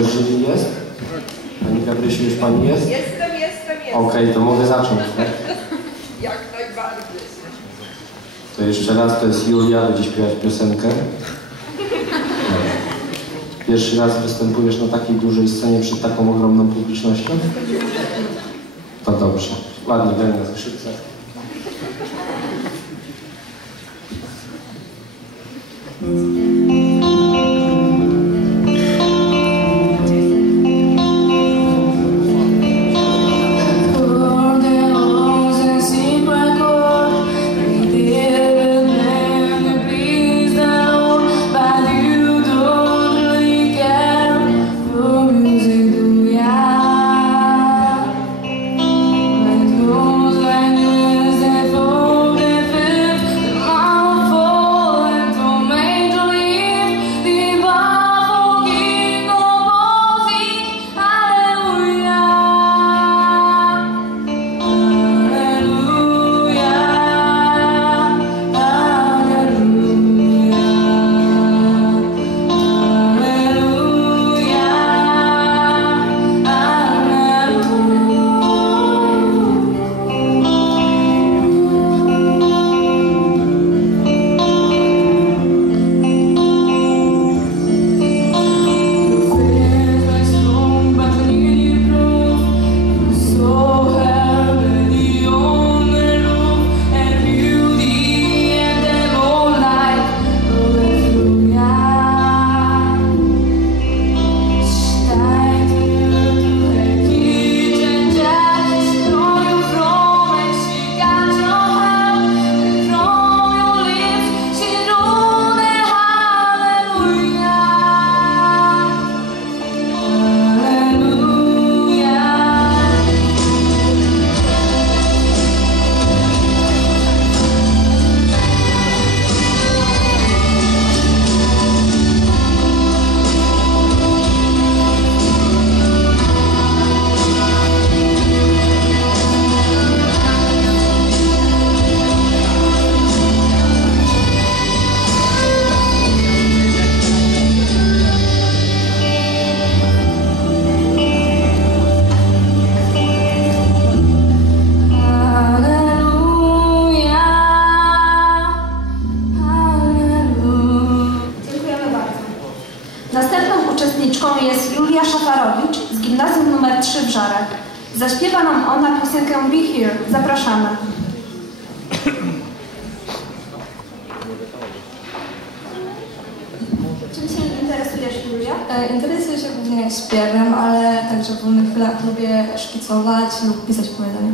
Pani Żyli jest? Pani Gabrysiu, już Pani jest? Jestem, jestem, jestem. Okej, to mogę zacząć, tak? Jak najbardziej. To jeszcze raz, to jest Julia, będzie śpiewać piosenkę. Pierwszy raz występujesz na takiej dużej scenie przed taką ogromną publicznością? To dobrze. Ładnie, daj na skrzypce. Mm. Śpiewa nam ona piosenkę Be Here. Zapraszamy. Czym się interesujesz, Julia? E, interesuję się głównie śpiewem, ale także w wolnych chwilach lubię szkicować lub pisać powiadania.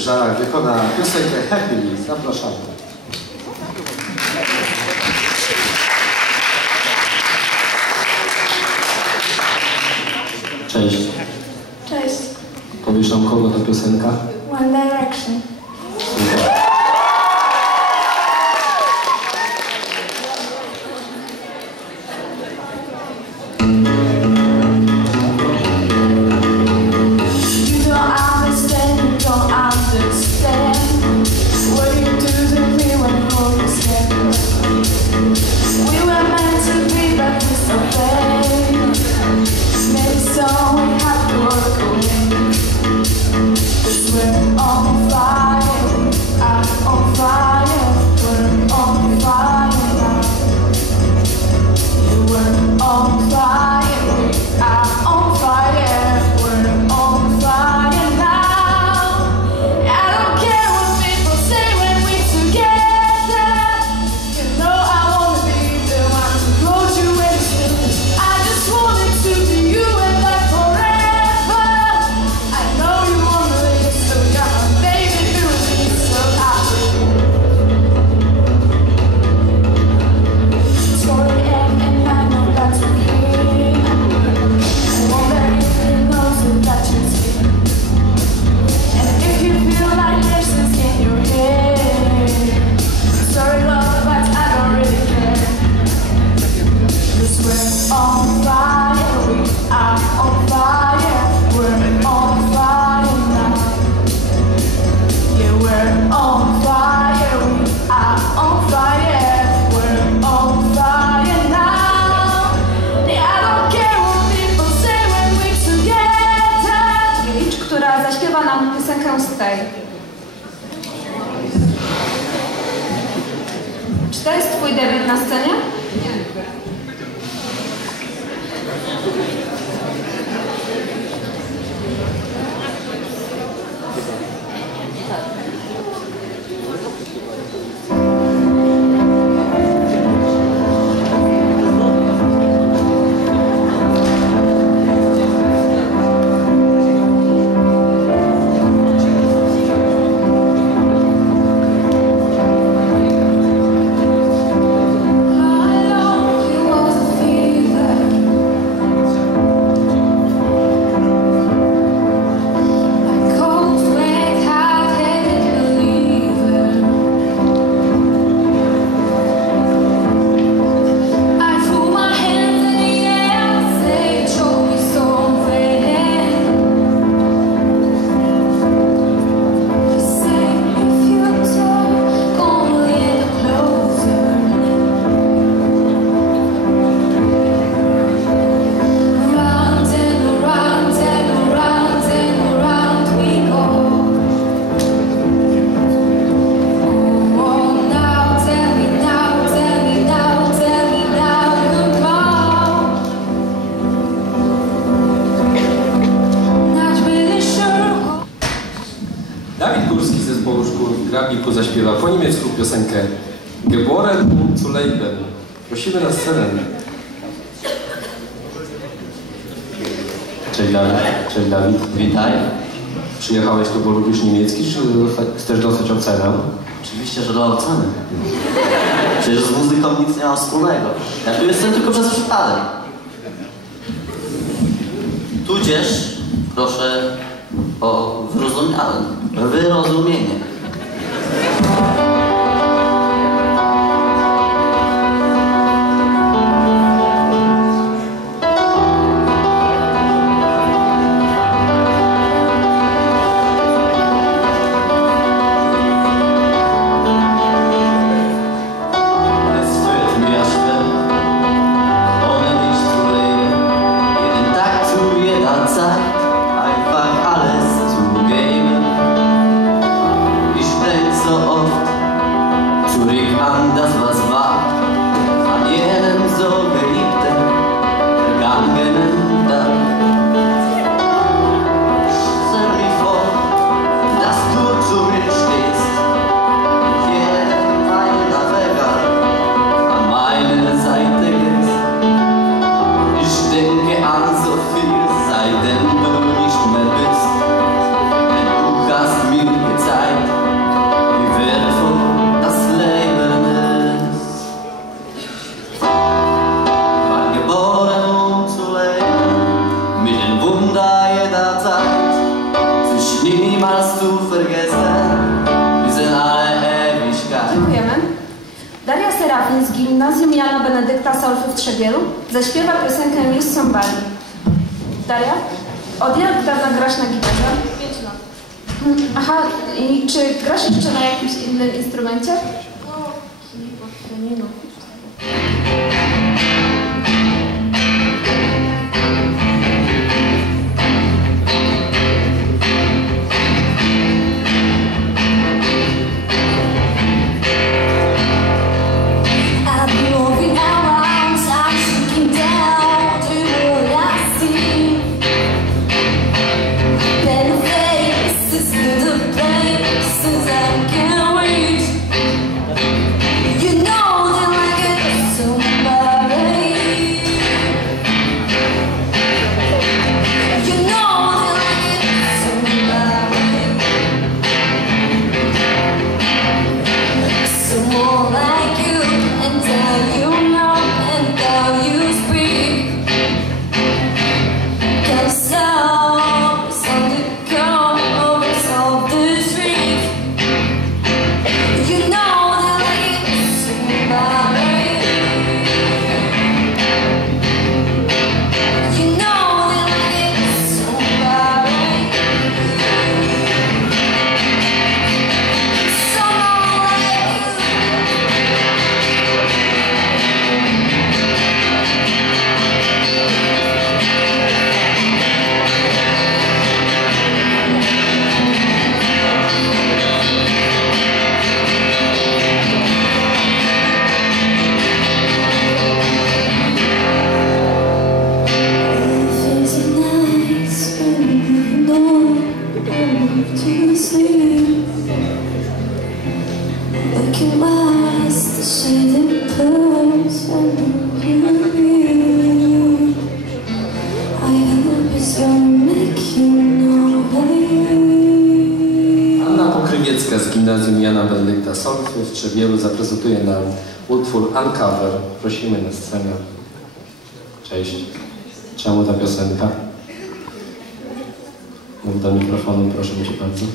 żarach wykona piosenkę Happy Zapraszamy. на сцене. Prosimy na scenę. Cześć Dawid, Cześć Dawid. Witaj. Przyjechałeś tu, bo lubisz niemiecki, czy chcesz dostać ocenę? Oczywiście, że do oceny. Przecież z muzyką nic nie mam wspólnego. Ja tu jestem tylko przez przypadek. Tudzież proszę o wyrozumienie. Wyrozumienie. Can Use Somebody. Daria? Od jak dawna grasz na gitarze? Pięć lat. Aha, i czy grasz jeszcze na jakimś innym instrumencie? No, keyboard, pianino. Uncover. Prosimy na scenę. Cześć. Czemu ta piosenka? Mów do mikrofonu, proszę cię bardzo.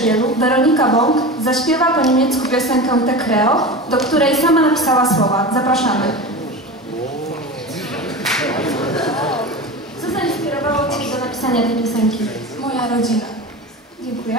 wielu Weronika Bąk zaśpiewa po niemiecku piosenkę Te Creo, do której sama napisała słowa. Zapraszamy. Co zainspirowało Cię do napisania tej piosenki? Moja rodzina. Dziękuję.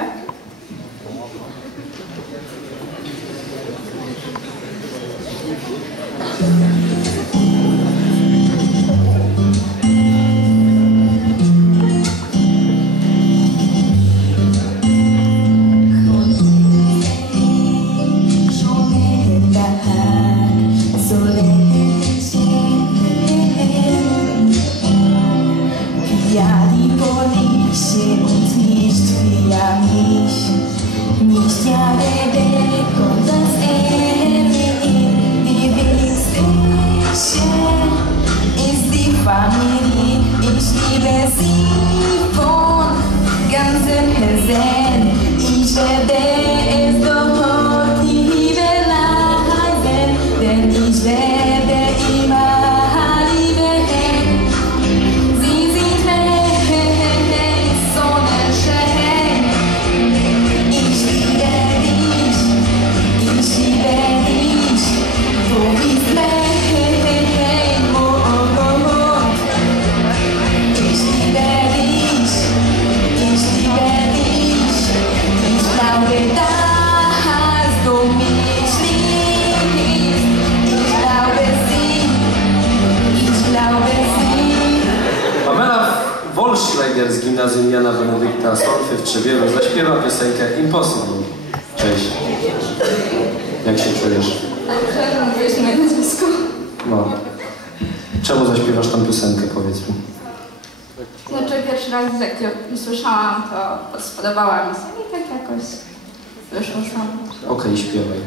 Marta Stonfiew czy wielu zaśpiewa piosenkę Impossible. Cześć. Jak się czujesz? Ale mówiłeś moje nazwisko. No. Czemu zaśpiewasz tą piosenkę, powiedz mi? Znaczy pierwszy raz, jak ją usłyszałam, to spodobała mi się i tak jakoś wyszło samo. Okej, okay, śpiewaj.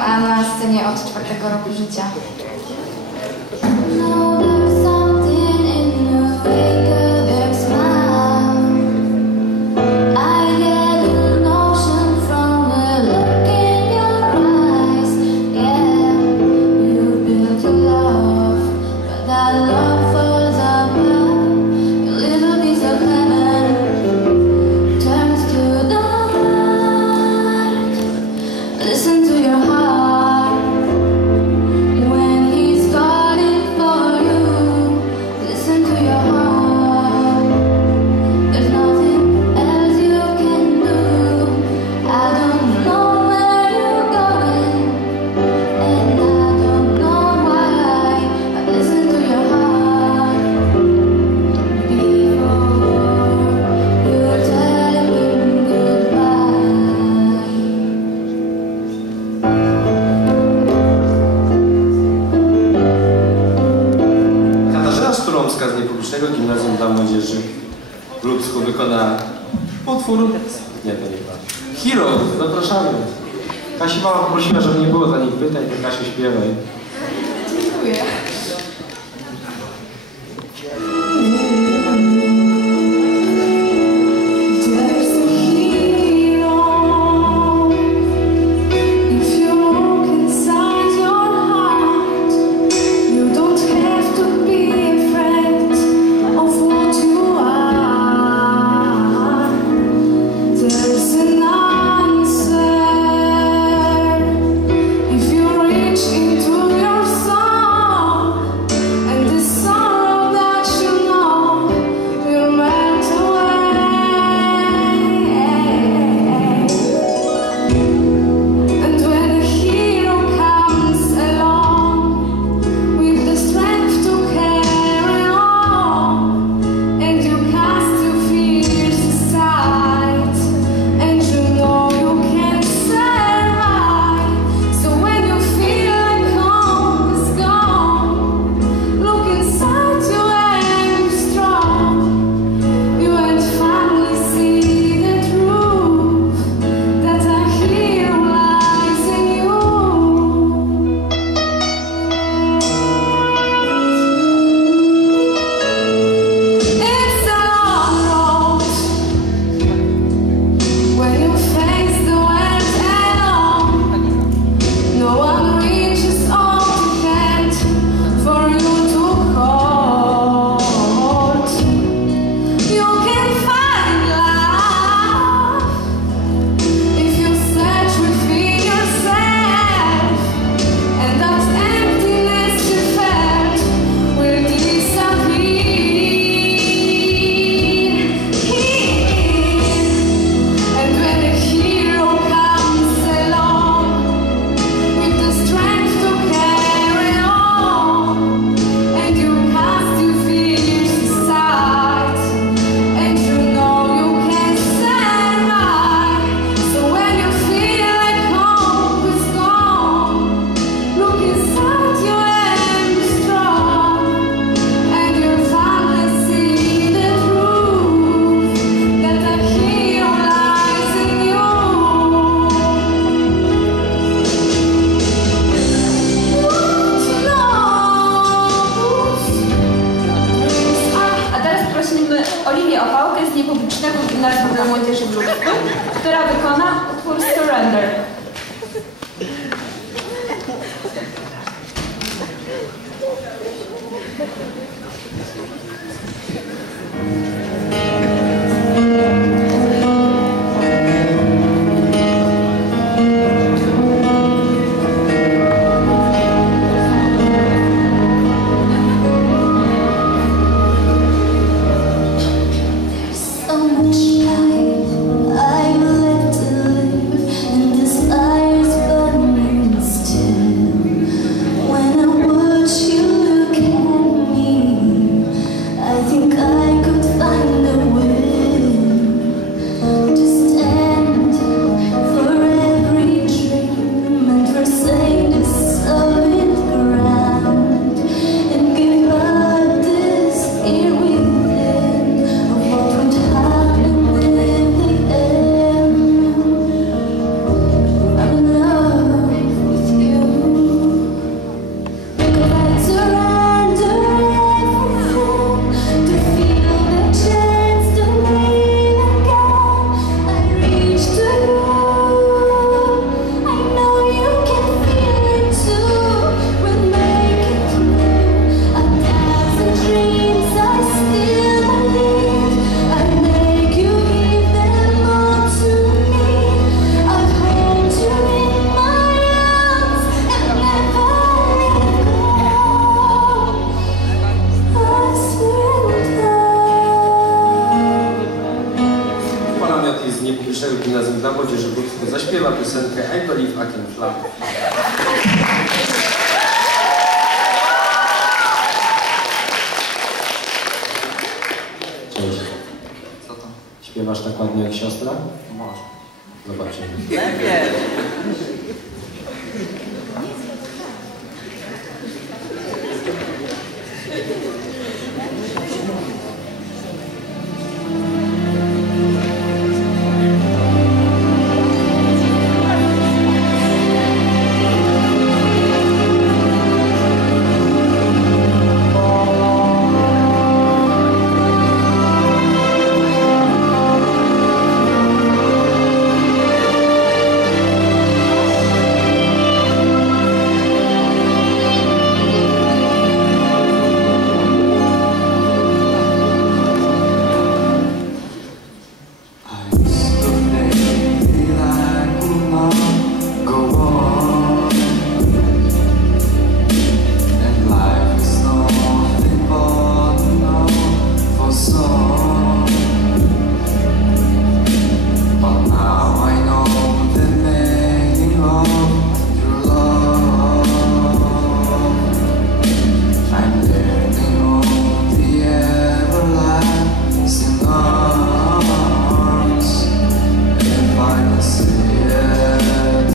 a na scenie od czwartego roku życia. zapraszamy. Kasi mama prosiła, żeby nie było za nich pytań, to Kasiu śpiewaj. Dziękuję. znakiem flagi. Cześć. Co to? Śpiewasz tak ładnie jak siostra? Może. Zobaczymy.